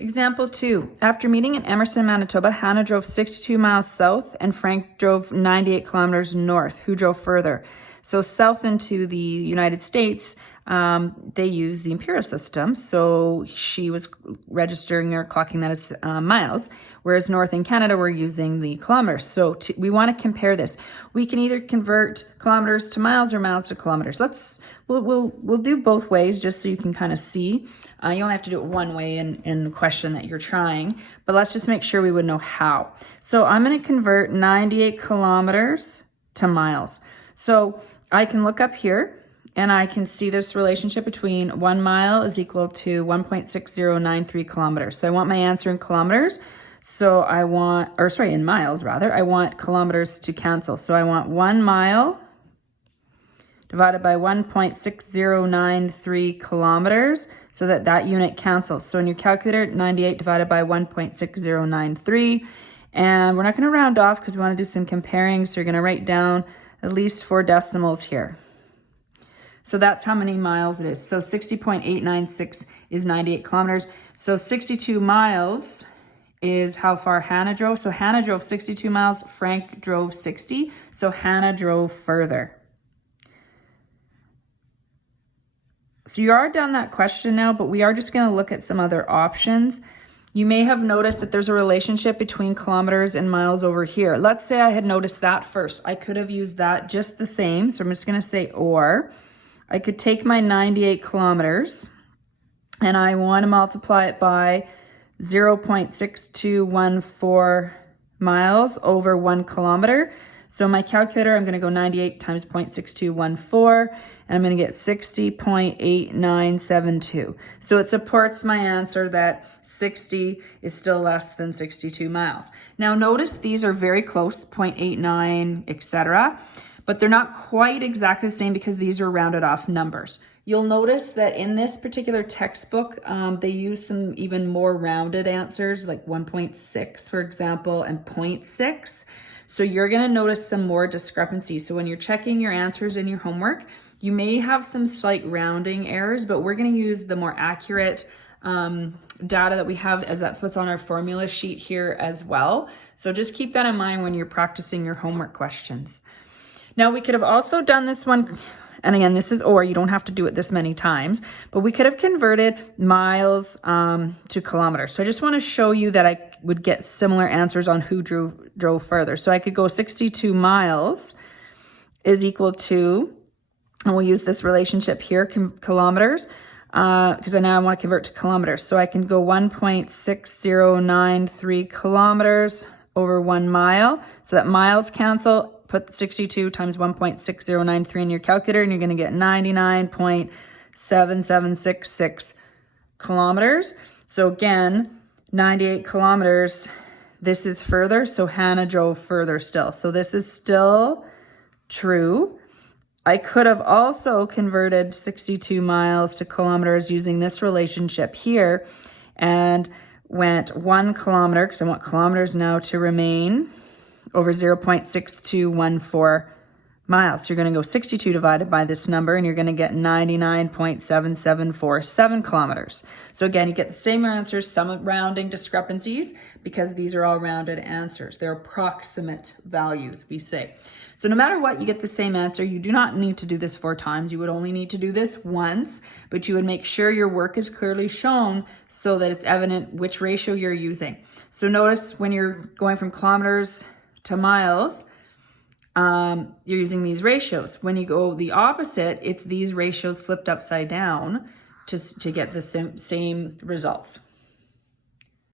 Example 2. After meeting in Emerson, Manitoba, Hannah drove 62 miles south and Frank drove 98 kilometers north. Who drove further? So south into the United States, they use the Imperial system. So she was registering or clocking that as miles, whereas north in Canada, we're using the kilometers. So we want to compare this. We can either convert kilometers to miles or miles to kilometers. We'll do both ways just so you can kind of see. You only have to do it one way in the question that you're trying, but let's just make sure we would know how. So I'm going to convert 98 kilometers to miles. So I can look up here and I can see this relationship between 1 mile is equal to 1.6093 kilometers. So I want my answer in kilometers. So I want, or sorry, in miles rather, I want kilometers to cancel. So I want 1 mile divided by 1.6093 kilometers so that unit cancels. So in your calculator, 98 divided by 1.6093. And we're not going to round off because we want to do some comparing. So you're going to write down at least 4 decimals here. So that's how many miles it is. So 60.896 is 98 kilometers. So 62 miles is how far Hannah drove. So Hannah drove 62 miles, Frank drove 60. So Hannah drove further. So you are done that question now, but we are just going to look at some other options. You may have noticed that there's a relationship between kilometers and miles over here. Let's say I had noticed that first. I could have used that just the same. So I'm just going to say or. I could take my 98 kilometers and I want to multiply it by 0.6214 miles over 1 kilometer. So my calculator, I'm going to go 98 times 0.6214 and I'm going to get 60.8972. So it supports my answer that 60 is still less than 62 miles. Now notice these are very close, 0.89, etc. But they're not quite exactly the same because these are rounded off numbers. You'll notice that in this particular textbook, they use some even more rounded answers like 1.6, for example, and 0.6. So you're going to notice some more discrepancies. So when you're checking your answers in your homework, you may have some slight rounding errors, but we're going to use the more accurate data that we have, as that's what's on our formula sheet here as well. So just keep that in mind when you're practicing your homework questions. Now we could have also done this one, and again, this is or, you don't have to do it this many times, but we could have converted miles to kilometers. So I just want to show you that I would get similar answers on who drove further. So I could go 62 miles is equal to, and we'll use this relationship here, kilometers, because now I want to convert to kilometers. So I can go 1.6093 kilometers over 1 mile. So that miles cancel. Put 62 times 1.6093 in your calculator and you're going to get 99.7766 kilometers. So again, 98 kilometers, this is further. So Hannah drove further still. So this is still true. I could have also converted 62 miles to kilometers using this relationship here and went 1 kilometer, because I want kilometers now to remain, over 0.6214 miles. So you're going to go 62 divided by this number and you're going to get 99.7747 kilometers. So again, you get the same answers, some rounding discrepancies because these are all rounded answers. They're approximate values, we say. So no matter what, you get the same answer. You do not need to do this 4 times. You would only need to do this once, but you would make sure your work is clearly shown so that it's evident which ratio you're using. So notice when you're going from kilometers to miles, you're using these ratios. When you go the opposite, it's these ratios flipped upside down to get the same results.